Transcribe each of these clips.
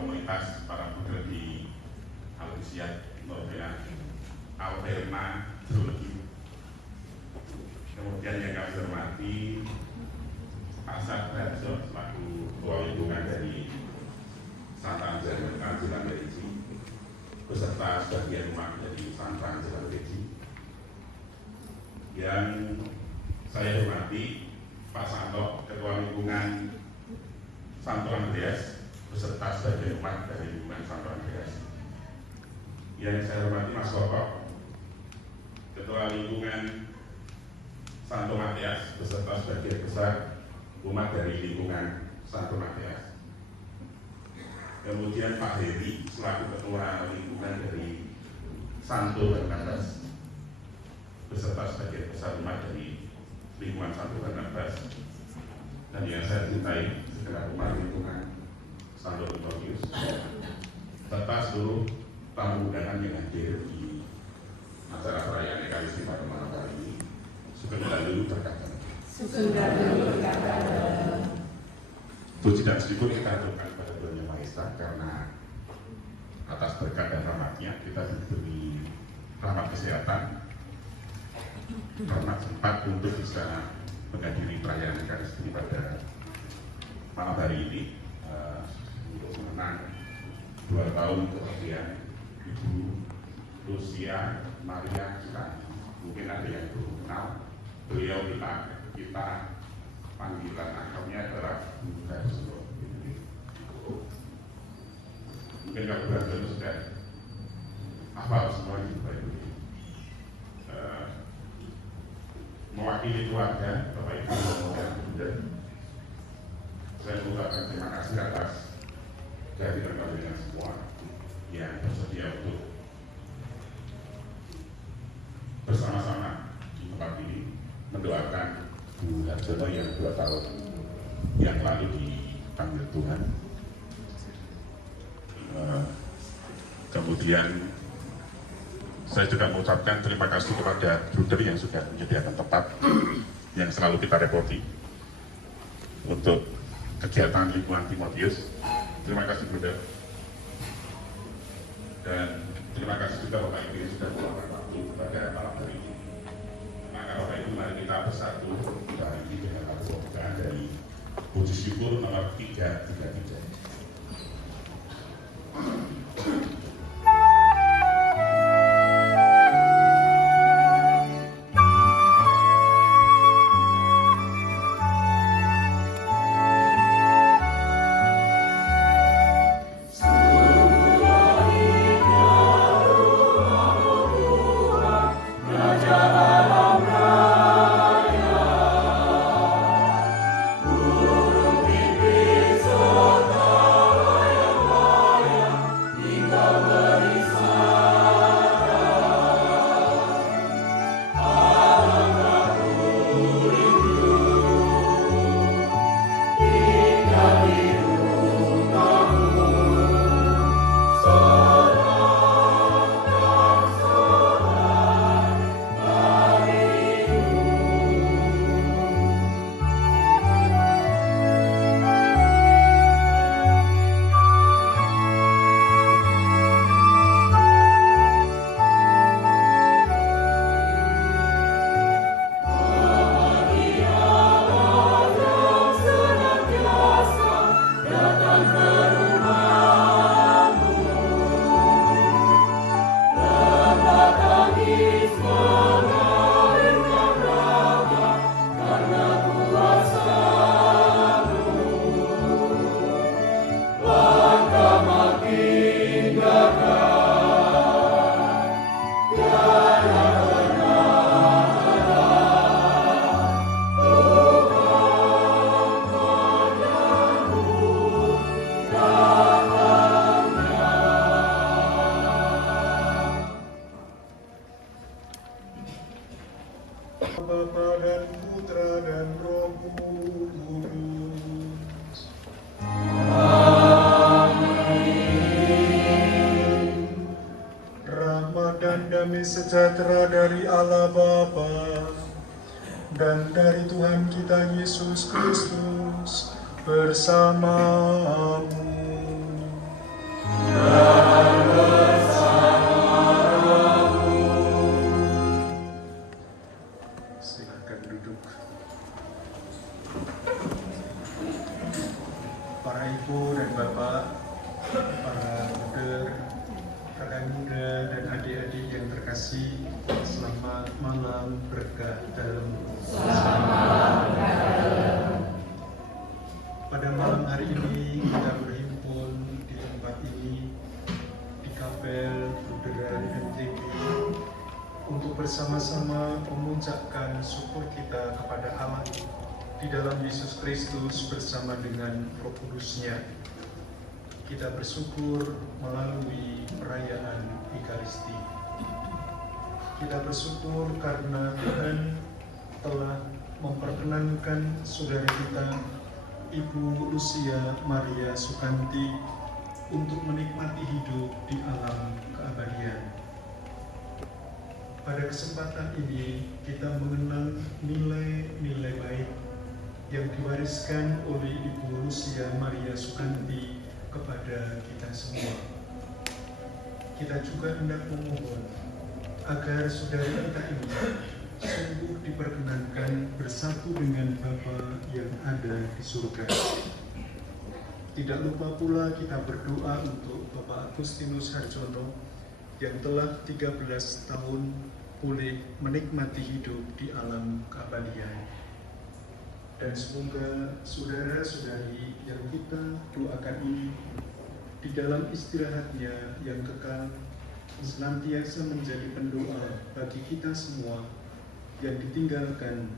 komunitas para pemuda di Alexia Norbea Alberma Zoologi. Kemudian yang kami hormati Asad Darso selaku ketua lingkungan dari Santa Angela Merisi beserta sebagian rumah dari Santa Angela Merisi. Yang saya hormati Pak Santo, ketua lingkungan Santo Andreas beserta sebagian rumah dari lingkungan Santo Andreas. Yang saya hormati Mas Koko, ketua lingkungan Santo Matias beserta sebagian besar umat dari lingkungan Santo Matias. Kemudian Pak Heri selaku ketua lingkungan dari Santo Barnabas beserta sebagian besar umat dari lingkungan Santo Barnabas. Dan yang saya cintai segenap umat lingkungan Santo Antonius serta seluruh tamu undangan yang hadir di acara perayaan Ekaristi pada malam hari ini. Sugeng Dalu berkata. Puji dan syukur kita aturkan kepada Tuhan Yang Maha Esa karena atas berkat dan rahmatnya kita diberi rahmat kesehatan, rahmat sempat untuk bisa menghadiri perayaan Ekaristi pada malam hari ini untuk mengenang 2 tahun kemudian Ibu Lucia Maria Citani. Mungkin ada yang belum kenal. Beliau kita panggilan akrabnya adalah Bunda Darso. Mungkin kalau berada sudah hafal semua itu baik. Mewakili keluarga Bapak Ibu dan Bunda, saya mengucapkan terima kasih atas kehadiran kalian semua yang bersedia untuk bersama-sama di tempat ini mendoakan Bu Harjono yang 2 tahun yang lalu dipanggil Tuhan. Kemudian saya juga mengucapkan terima kasih kepada Bruder yang sudah menyediakan tempat yang selalu kita repoti untuk kegiatan lingkungan Timotius. Terima kasih Bruder. Dan terima kasih juga Bapak Ibu yang sudah meluangkan waktu pada malam hari ini. Maka Bapak Ibu, mari kita bersatu hari ini dengan pembukaan dari puji syukur nomor 333. Bapa dan Putra dan Roh Kudus. Amin. Rahmat dan damai sejahtera dari Allah Bapa dan dari Tuhan kita Yesus Kristus bersamamu. Silakan duduk. Para ibu dan bapak, para buder, kakak muda dan adik-adik yang terkasih, selamat malam berkah dalam. Pada malam hari ini kita berhimpun di tempat ini, di Kapel Lutheran NTB, untuk bersama-sama memuncakkan syukur kita kepada Allah di dalam Yesus Kristus bersama dengan Roh Kudus-Nya. Kita bersyukur melalui perayaan Ekaristi. Kita bersyukur karena Tuhan telah memperkenankan saudara kita, Ibu Lucia Maria Sukanti, untuk menikmati hidup di alam keabadian. Pada kesempatan ini kita mengenang nilai-nilai baik yang diwariskan oleh Ibu Lucia Maria Sukanti kepada kita semua. Kita juga hendak memohon agar saudara kita ini sungguh diperkenankan bersatu dengan Bapa yang ada di surga. Tidak lupa pula kita berdoa untuk Bapak Agustinus Harjono yang telah 13 tahun pulih menikmati hidup di alam keabadian. Dan semoga saudara-saudari yang kita doakan ini di dalam istirahatnya yang kekal senantiasa menjadi pendoa bagi kita semua yang ditinggalkan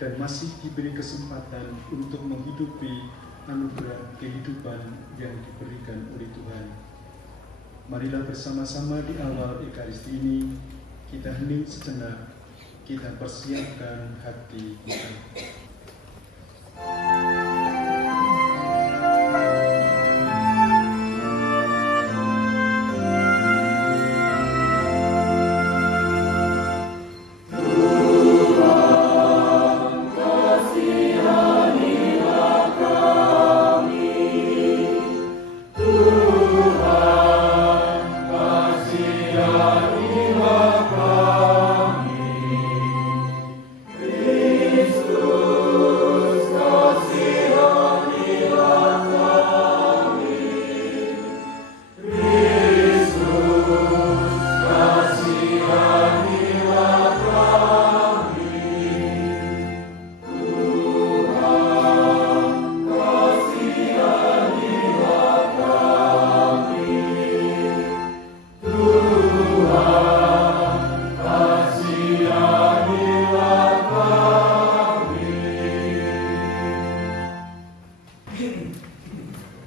dan masih diberi kesempatan untuk menghidupi anugerah kehidupan yang diberikan oleh Tuhan. Marilah bersama-sama di awal Ekaristi ini kita hening sejenak, kita persiapkan hati kita.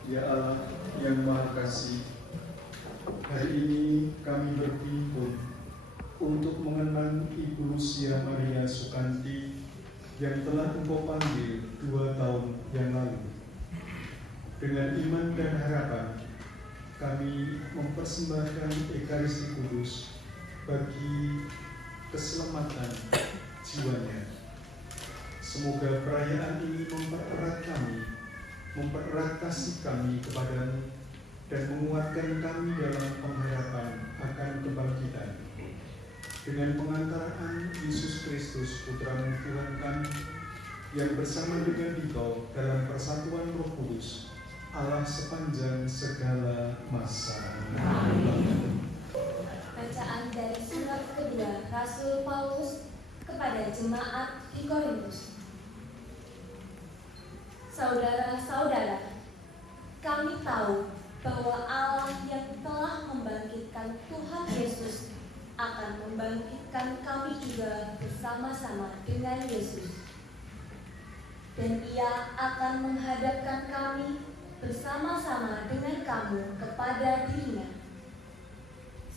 Ya Allah yang Maha Kasih, hari ini kami berhimpun untuk mengenang Ibu Lucia Maria Sukanti yang telah Engkau panggil 2 tahun yang lalu. Dengan iman dan harapan, kami mempersembahkan Ekaristi Kudus bagi keselamatan jiwanya. Semoga perayaan ini mempererat kami, mempererat kasih kami kepadamu, dan menguatkan kami dalam pengharapan akan kebangkitan. Dengan pengantaraan Yesus Kristus, Putra-Mu Tuhan kami, yang bersama dengan Dikau dalam persatuan Roh Kudus, Allah sepanjang segala masa. Amin. Bacaan dari surat kedua Rasul Paulus kepada jemaat di Korintus. Saudara-saudara, kami tahu bahwa Allah yang telah membangkitkan Tuhan Yesus akan membangkitkan kami juga bersama-sama dengan Yesus. Dan Ia akan menghadapkan kami bersama-sama dengan kamu kepada Dirinya.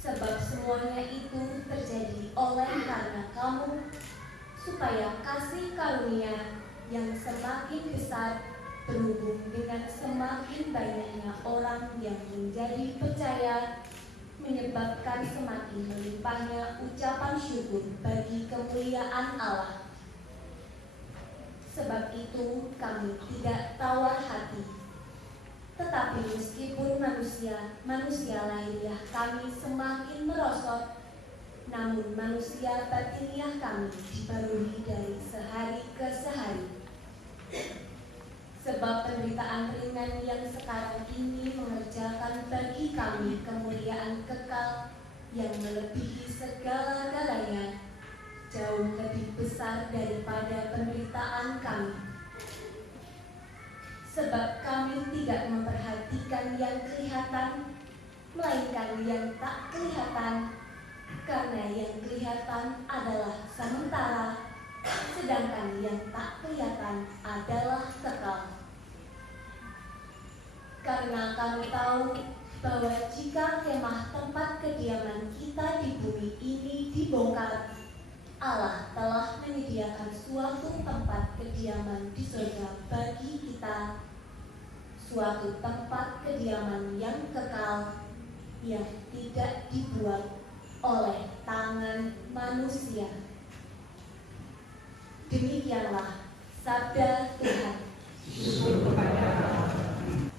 Sebab semuanya itu terjadi oleh karena kamu, supaya kasih karunia yang semakin besar berhubung dengan semakin banyaknya orang yang menjadi percaya, menyebabkan semakin melimpahnya ucapan syukur bagi kemuliaan Allah. Sebab itu kami tidak tawar hati, Tetapi meskipun manusia lahiriah kami semakin merosot, namun manusia batiniah kami dibarui dari sehari ke sehari. Sebab penderitaan ringan yang sekarang ini mengerjakan bagi kami kemuliaan kekal yang melebihi segala-galanya, jauh lebih besar daripada penderitaan kami. Sebab kami tidak memperhatikan yang kelihatan, melainkan yang tak kelihatan, karena yang kelihatan adalah sementara, sedangkan yang tak kelihatan adalah kekal. Karena kami tahu bahwa jika kemah tempat kediaman kita di bumi ini dibongkar, Allah telah menyediakan suatu tempat kediaman di surga bagi kita, suatu tempat kediaman yang kekal, yang tidak dibuat oleh tangan manusia. Demikianlah sabda Tuhan. Syukur kepada Allah. Terima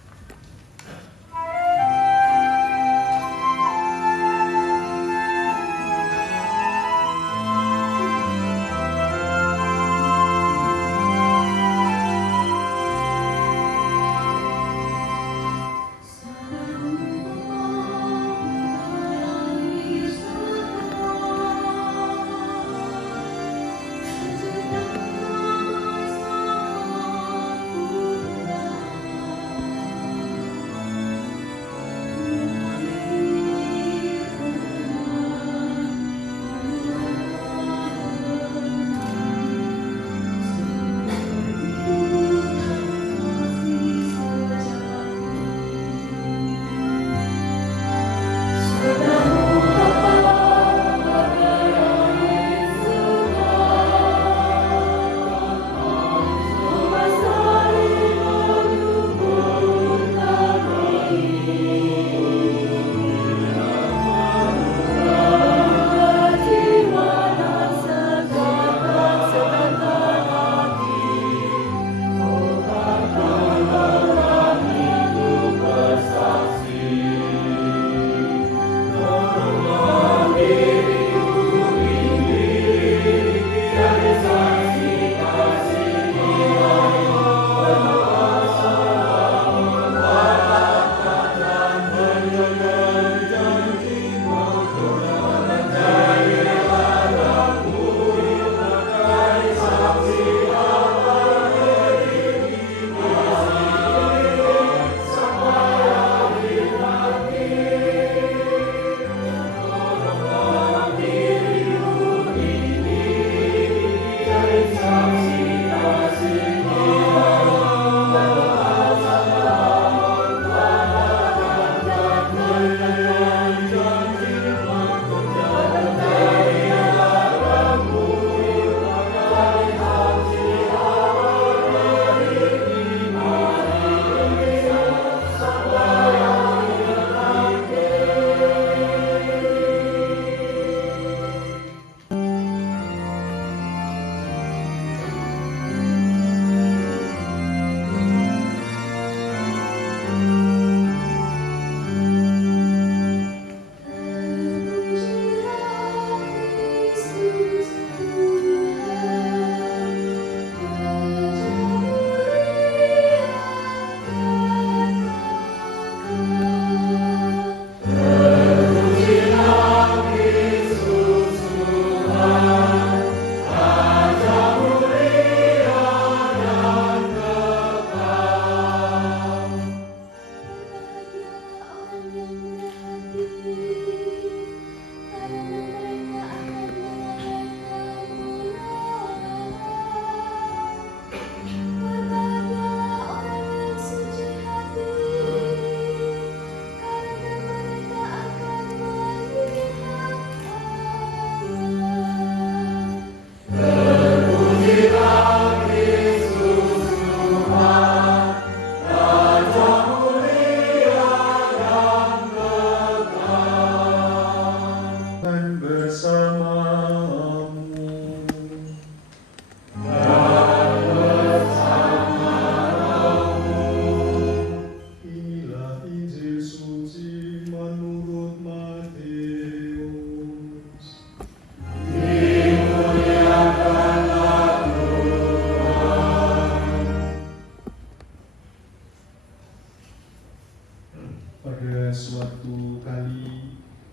Suatu kali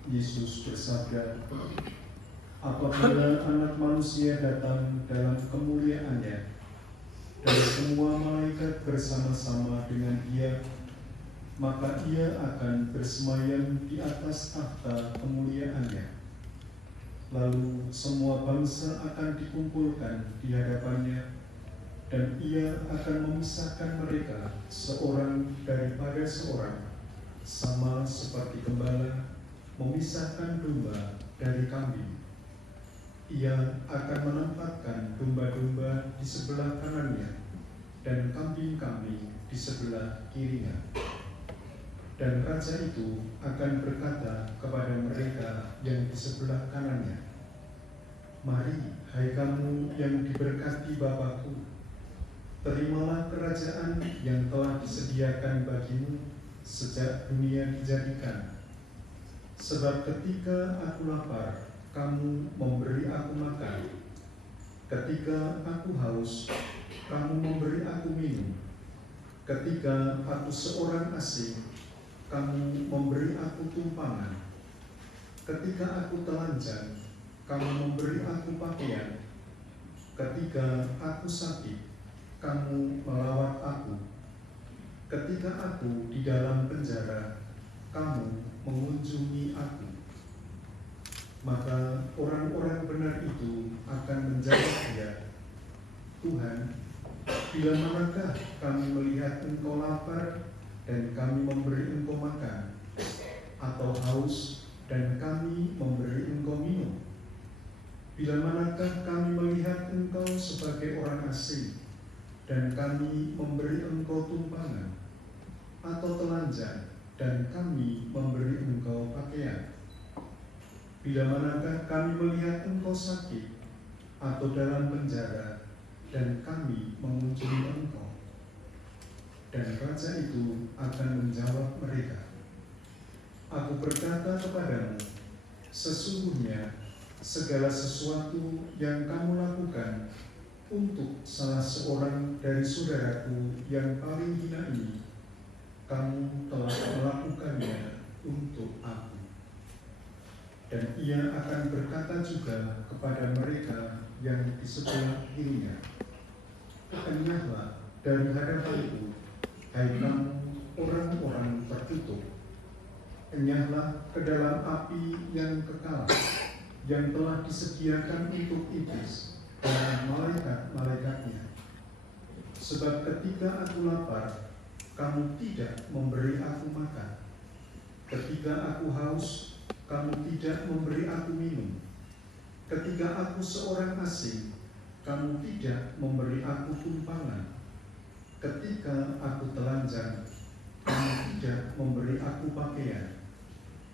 Yesus bersabda, apabila Anak Manusia datang dalam kemuliaannya dan semua malaikat bersama-sama dengan Dia, maka Ia akan bersemayam di atas takhta kemuliaannya. Lalu semua bangsa akan dikumpulkan di hadapannya, dan Ia akan memisahkan mereka seorang daripada seorang, sama seperti gembala memisahkan domba dari kambing. Ia akan menempatkan domba-domba di sebelah kanannya dan kambing-kambing di sebelah kirinya. Dan raja itu akan berkata kepada mereka yang di sebelah kanannya, mari, hai kamu yang diberkati Bapa-Ku, terimalah kerajaan yang telah disediakan bagimu sejak dunia dijadikan. Sebab ketika aku lapar, kamu memberi aku makan. Ketika aku haus, kamu memberi aku minum. Ketika aku seorang asing, kamu memberi aku tumpangan. Ketika aku telanjang, kamu memberi aku pakaian. Ketika aku sakit, kamu melawat aku. Ketika aku di dalam penjara, kamu mengunjungi aku. Maka orang-orang benar itu akan menjawab Dia, Tuhan, bila manakah kami melihat Engkau lapar dan kami memberi Engkau makan, atau haus dan kami memberi Engkau minum? Bila manakah kami melihat Engkau sebagai orang asing dan kami memberi Engkau tumpangan, atau telanjang dan kami memberi Engkau pakaian? Bila manakah kami melihat Engkau sakit atau dalam penjara dan kami mengunjungi Engkau? Dan raja itu akan menjawab mereka, aku berkata kepadamu, sesungguhnya segala sesuatu yang kamu lakukan untuk salah seorang dari saudaraku yang paling hina ini, kamu telah melakukannya untuk aku. Dan Ia akan berkata juga kepada mereka yang di sebelah kirinya, enyahlah dari hadapanku, hai kamu orang-orang tertutup. Enyahlah ke dalam api yang kekal, yang telah disediakan untuk iblis dan malaikat-malaikatnya. Sebab ketika aku lapar, kamu tidak memberi aku makan. Ketika aku haus, kamu tidak memberi aku minum. Ketika aku seorang asing, kamu tidak memberi aku tumpangan. Ketika aku telanjang, kamu tidak memberi aku pakaian.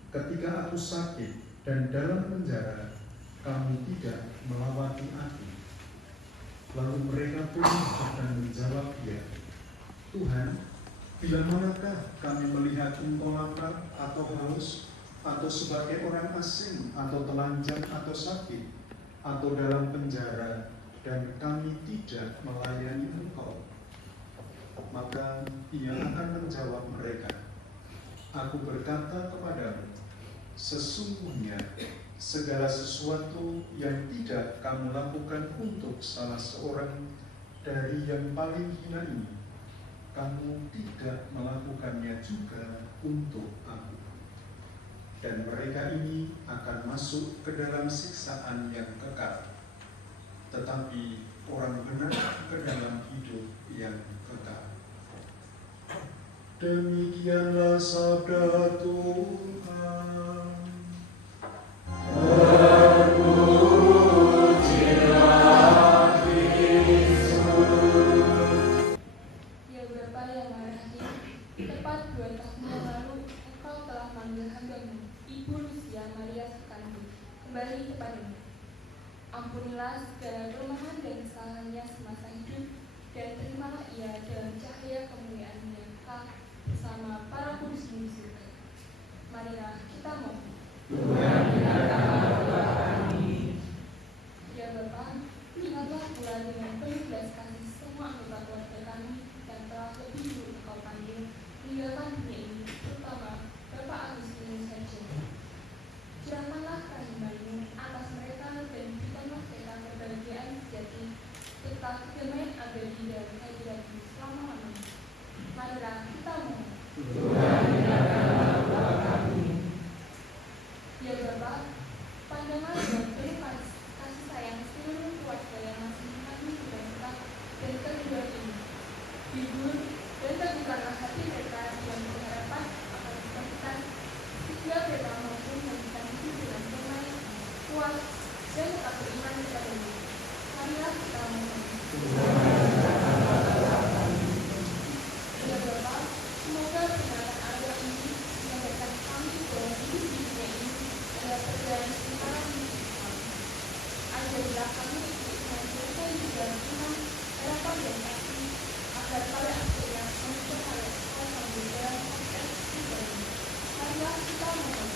Ketika aku sakit dan dalam penjara, kamu tidak melawati aku. Lalu mereka pun akan menjawab Dia, Tuhan, bila manakah kami melihat Engkau lapar atau haus, atau sebagai orang asing, atau telanjang, atau sakit, atau dalam penjara, dan kami tidak melayani Engkau? Maka Ia akan menjawab mereka, aku berkata kepadamu, sesungguhnya segala sesuatu yang tidak kamu lakukan untuk salah seorang dari yang paling hina ini, kamu tidak melakukannya juga untuk aku. Dan mereka ini akan masuk ke dalam siksaan yang kekal, tetapi orang benar ke dalam hidup yang kekal. Demikianlah sabda Tuhan. Ya Bapa yang Maha Rahim, tepat 2 tahun yang lalu Engkau telah manggil hamba-Mu, Ibu Lucia Maria Sukanti, kembali kepadamu. Ampunilah segala kelemahan dan kesalahannya semasa hidup, dan terimalah ia dalam cahaya kemuliaan yang kekal bersama para kudus di surga. Marilah kita mohon. Ya Bapa, ingatlah pula dengan penuh belas kasih semua anggota keluarga kami yang telah lebih dulu Engkau panggil meninggalkan dunia ini, terutama Bapak Agustinus Dan teguhkanlah hati mereka yang berharapan akan kebangkitan, sehingga mereka mampu melanjutkan hidup dengan damai, puas, dan tetap beriman kepada-Mu. Marilah kita memohon. Ya Bapa, semoga peringatan Arya ini mengajarkan kami bahwa hidup di dunia ini adalah perjalanan sementara menuju Tuhan. Ajarilah kami untuk senantiasa hidup dalam iman, harapan dan kasih, agar pada akhirnya kami percaya Engkau sambil dalam konteks pribadi. Marilah kita memohon.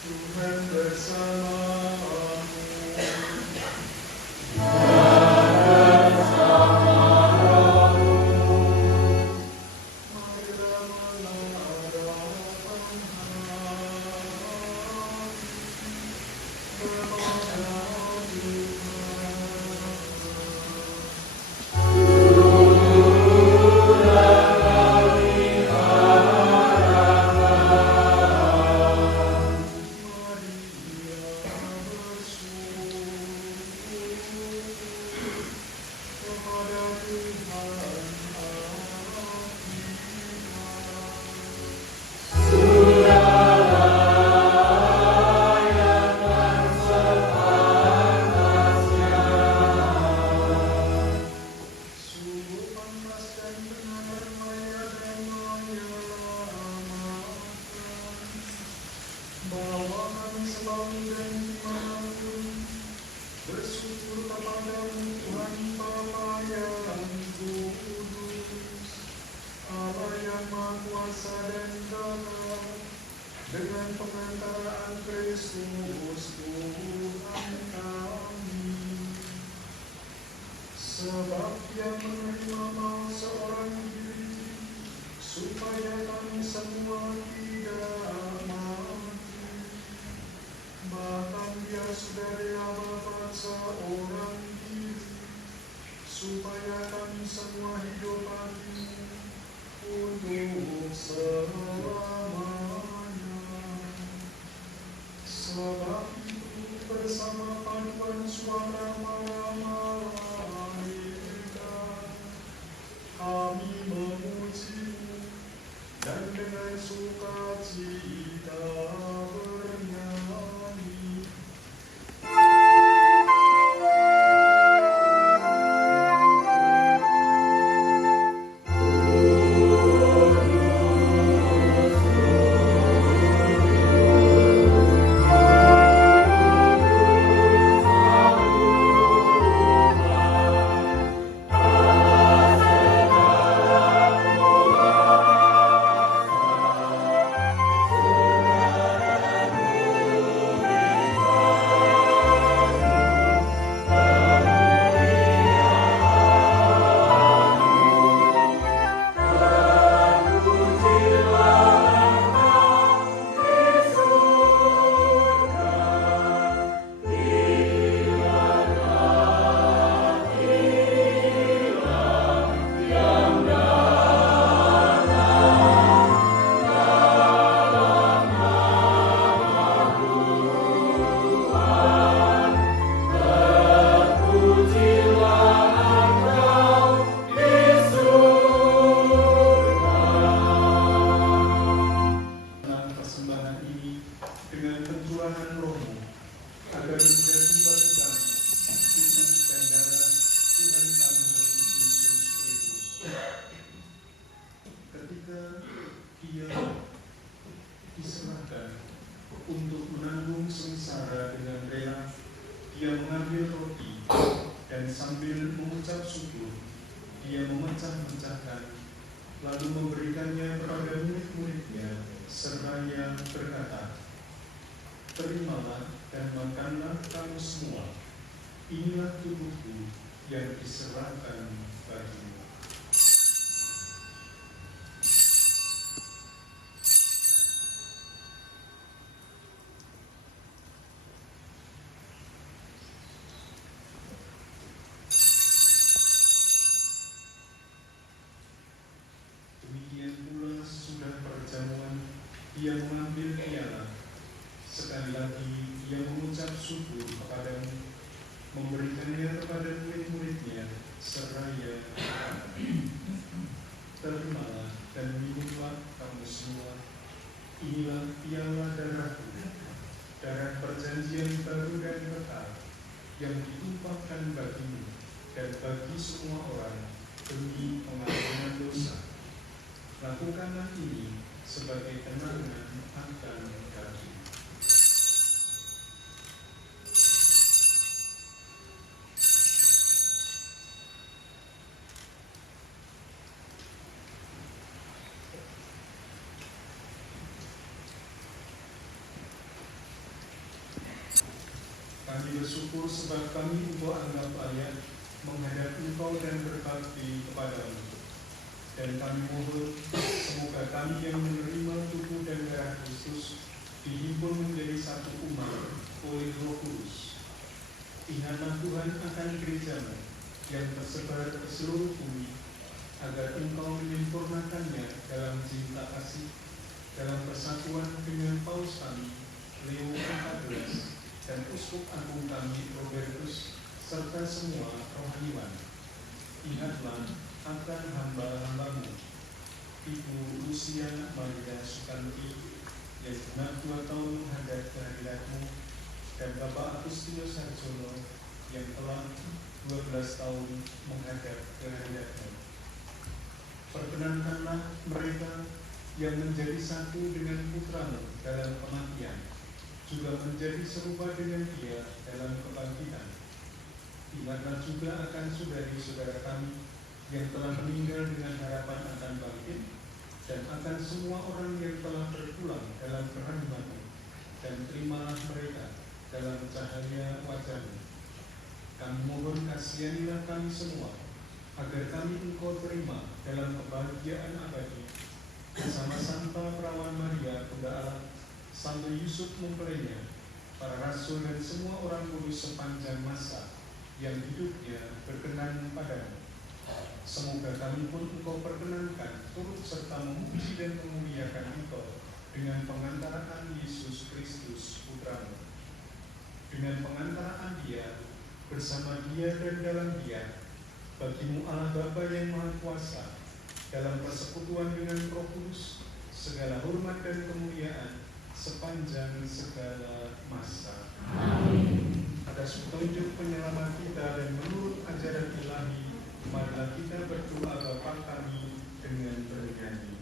Tuhan bersamamu. Marilah menghadapkan Tuhan. kami selalu dan dimanapun bersyukur kepadamu Tuhan Bapa yang kudus, Allah yang Maha Kuasa dan Bapa, dengan pengantaraan Kristus Tuhan kami. Sebab Dia menerima maut seorang diri, supaya kami semua tidak mati. Bahkan Dia sudah rela berkorban seorang diri, supaya kami semua hidup bagimu untuk selamanya. Sebab itu bersama paduan suara malaikat kami memuji-Mu, dan dengan sukacita bernyanyi. Lalu memberikannya kepada murid-muridnya, seraya berkata, "Terimalah dan makanlah kamu semua. Inilah tubuhku yang diserahkan bagimu." Ia mengambil piala, sekali lagi ia mengucap syukur kepadamu, memberikannya kepada murid-muridnya, seraya "Terimalah dan minumlah kamu semua. Inilah piala darahku, darah perjanjian baru dan kekal, yang ditumpahkan bagimu dan bagi semua orang demi pengampunan dosa. Lakukanlah ini sebagai kenangan akan kami." Kami bersyukur sebab kami engkau anggap layak menghadap Engkau dan berbakti kepadamu. Dan kami mohon, semoga kami yang menerima tubuh dan darah Kristus dihimpun menjadi satu umat oleh Roh Kudus. Ingatlah Tuhan akan gereja-Mu yang tersebar ke seluruh bumi, agar Engkau menyempurnakannya dalam cinta kasih, dalam persatuan dengan Paus kami, Leo XIV, dan Uskup Agung kami, Robertus, serta semua rohaniwan. Ingatlah akan hamba-hamba-Mu, Ibu Lucia Maria Sukanti, yang genap 2 tahun menghadap kehadirat-Mu, dan Bapak Agustinus Harjono, yang telah 12 tahun menghadap kehadirat-Mu. Perkenankanlah mereka yang menjadi satu dengan Putra-Mu dalam kematian, juga menjadi serupa dengan Dia dalam kebangkitan. Ingatlah juga akan saudari-saudara kami yang telah meninggal dengan harapan akan bangkit, dan akan semua orang yang telah berpulang dalam kerahiman-Mu, dan terimalah mereka dalam cahaya wajah-Mu. Kami mohon kasihanilah kami semua, agar kami Engkau terima dalam kebahagiaan abadi, bersama Santa Perawan Maria, Bunda Allah, Santo Yusuf mempelainya, para rasul dan semua orang kudus sepanjang masa yang hidupnya berkenan padamu. Semoga kami pun Engkau perkenankan turut serta memuji dan memuliakan Engkau dengan pengantaraan Yesus Kristus Putra-Mu. Dengan pengantaraan Dia, bersama Dia dan dalam Dia, bagi-Mu Allah Bapa yang Maha Kuasa, dalam persekutuan dengan Roh Kudus, segala hormat dan kemuliaan sepanjang segala masa. Amin. Atas petunjuk penyelamat kita dan menurut ajaran ilahi, marilah kita berdoa Bapa kami dengan bernyanyi.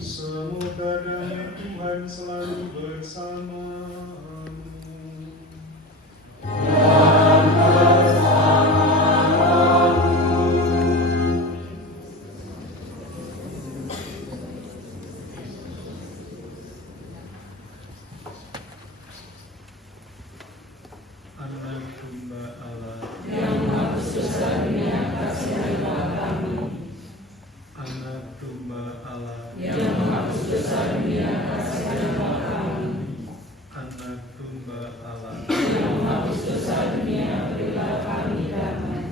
Semoga damai Tuhan selalu bersamamu. Anak domba Allah Yang menghapus dosa dunia, kasihilah kami. Anak domba Allah Yang menghapus dosa dunia, kasihilah kami. Anak domba Allah Yang menghapus dosa dunia, berilah kami damai.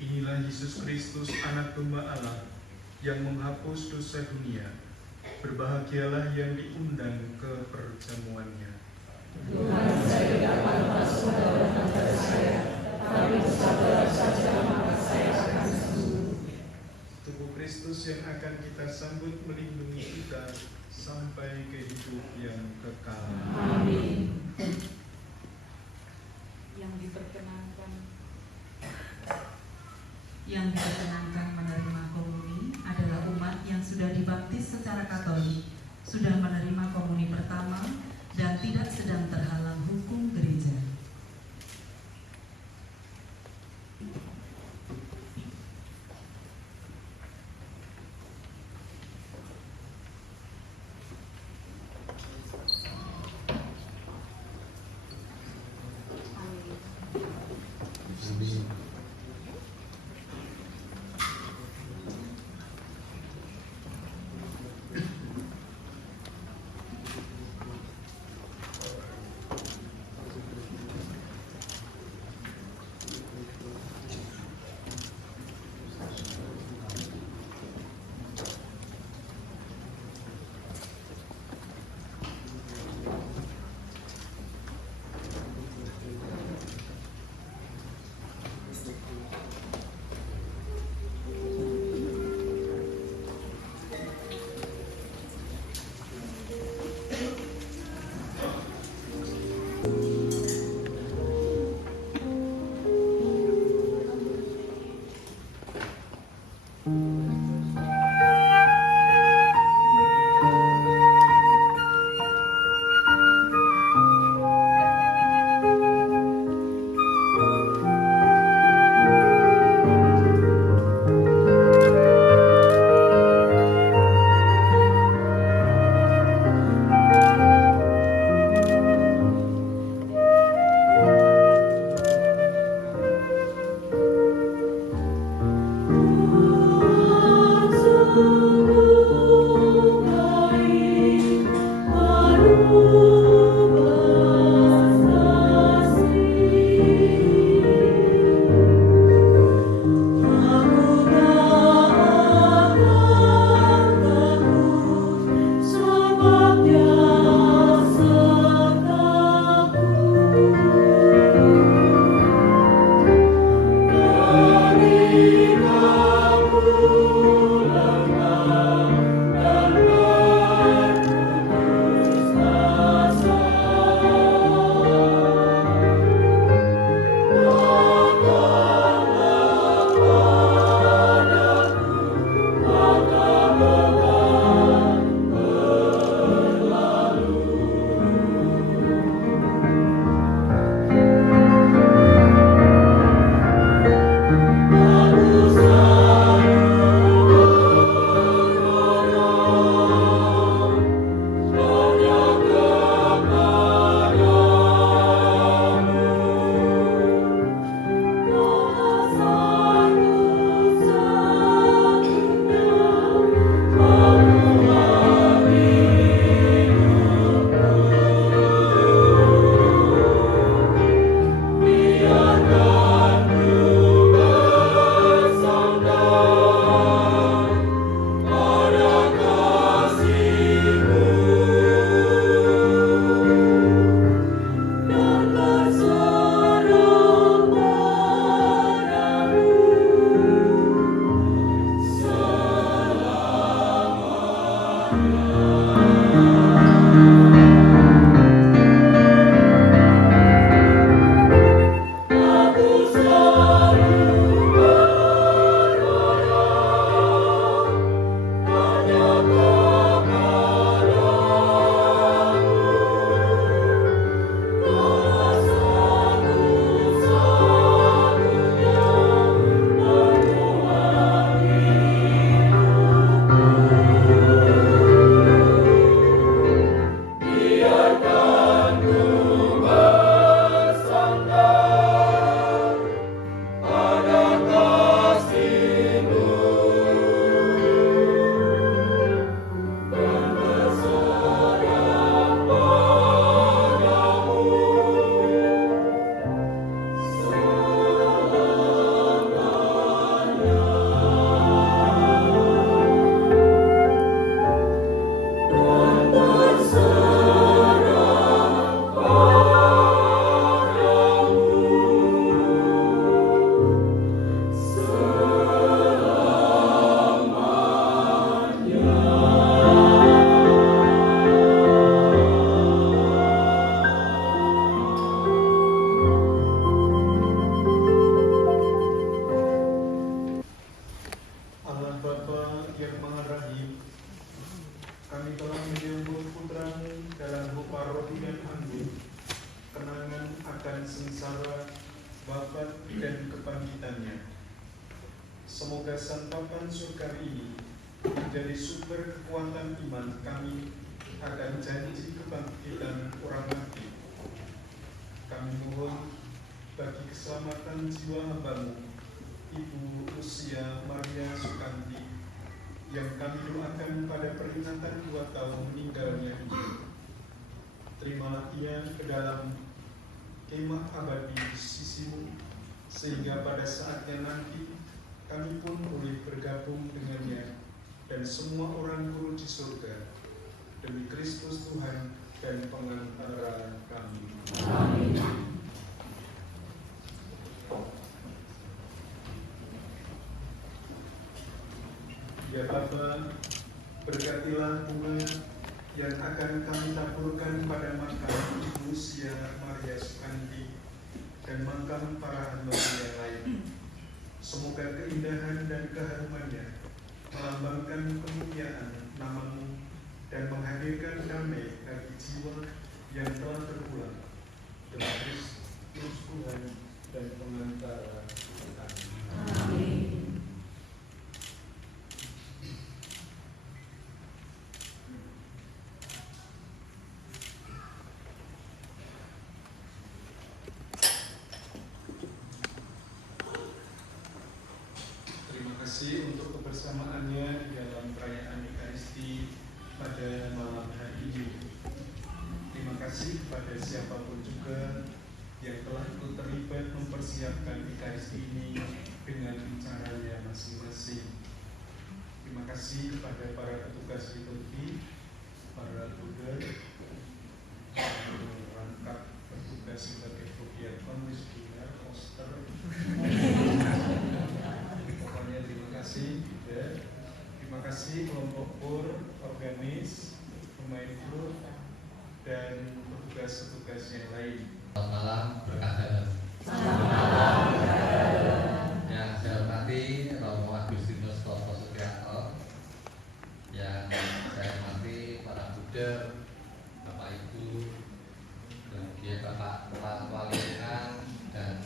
Inilah Yesus Kristus, anak domba Allah yang menghapus dosa dunia. Berbahagialah yang diundang ke perjamuannya. Tuhan, saya tidak pantas engkau datang pada saya, tapi bersabarlah saja maka saya akan sembuh. Tubuh Kristus yang akan kita sambut melindungi kita sampai ke hidup yang kekal. Amin. Yang diperkenankan menerima komuni adalah umat yang sudah dibaptis secara Katolik, sudah menerima komuni pertama, dan tidak sedang terhalang hukum gereja. Semoga santapan surgawi ini menjadi sumber kekuatan iman kami akan janji kebangkitan orang mati. Kami mohon bagi keselamatan jiwa hambamu, Ibu Lucia Maria Sukanti, yang kami doakan pada peringatan 2 tahun meninggalnya ini. Terimalah ia ke dalam kemah abadi di sisimu, sehingga pada saatnya nanti kami pun boleh bergabung dengannya dan semua orang kudus di surga, demi Kristus Tuhan dan pengantara kami. Amin. Ya Bapa, berkatilah bunga yang akan kami taburkan pada makam Ibu Lucia Maria Sukanti dan makam para hamba yang lain. Semoga keindahan dan keharumannya melambangkan kemuliaan nama-Mu dan menghadirkan damai bagi jiwa yang telah terpulang, demi Kristus Tuhan dan pengantara kami. Amin. Terima kasih untuk kebersamaannya di dalam perayaan Ekaristi pada malam hari ini. Terima kasih kepada siapapun juga yang telah ikut terlibat mempersiapkan Ekaristi ini dengan caranya masing-masing. Terima kasih kepada para petugas liturgi, para tutor, rangkap petugas sebagai progiaton, misbina, poster. Pokoknya terima kasih juga. Terima kasih kelompok KUR, organis, pemain grup, dan petugas-petugas yang lain. Selamat malam, berkah dalam. Yang saya hormati Romo Agustinus Toto Supriyanto, yang saya hormati para Buddha, Bapak Ibu, kemudian Bapak Kepala Lingkungan dan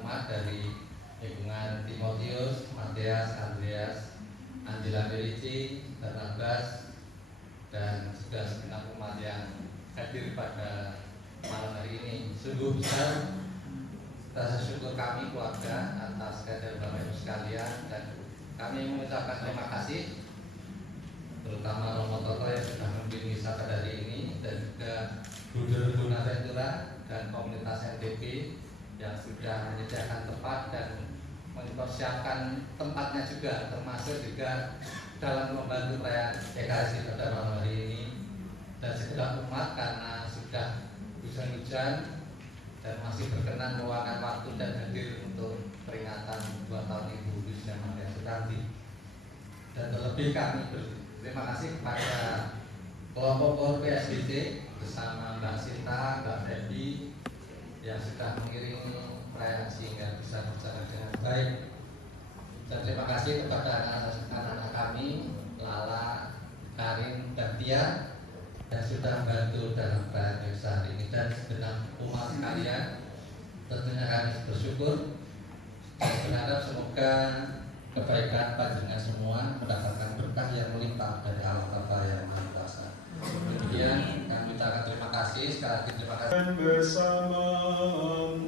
umat dari lingkungan Timotius, Matias, Andreas, Angela Merici, Barnabas, dan juga segenap umat yang hadir pada malam hari ini. Sungguh besar rasa syukur kami keluarga atas kehadiran Bapak Ibu sekalian, dan kami mengucapkan terima kasih terutama Romo Toto yang sudah memimpin misa pada hari ini, dan juga Bunda Ventura dan komunitas NTB yang sudah menyediakan tempat dan mempersiapkan tempatnya juga, termasuk juga dalam membantu perayaan Ekaristi pada malam hari ini, dan segenap umat karena sudah hujan-hujan dan masih berkenan meluangkan waktu dan hadir untuk peringatan 2 tahun Ibu Lucia Maria Sukanti. Dan terlebih kami berterima kasih kepada kelompok KUR PSBC bersama Mbak Sinta, Mbak Febi yang sudah mengiringi perayaan sehingga bisa berjalan dengan baik. Dan terima kasih kepada anak-anak kami, Lala, Karin, dan Tia, yang sudah membantu dalam perayaan besar ini, dan segenap umat sekalian. Tentunya kami bersyukur dan berharap semoga kebaikan panjenengan semua mendapatkan berkah yang melimpah dari Allah Bapa yang Maha Kuasa. Kemudian kami ucapkan terima kasih sekali lagi, terima kasih. Dan bersamamu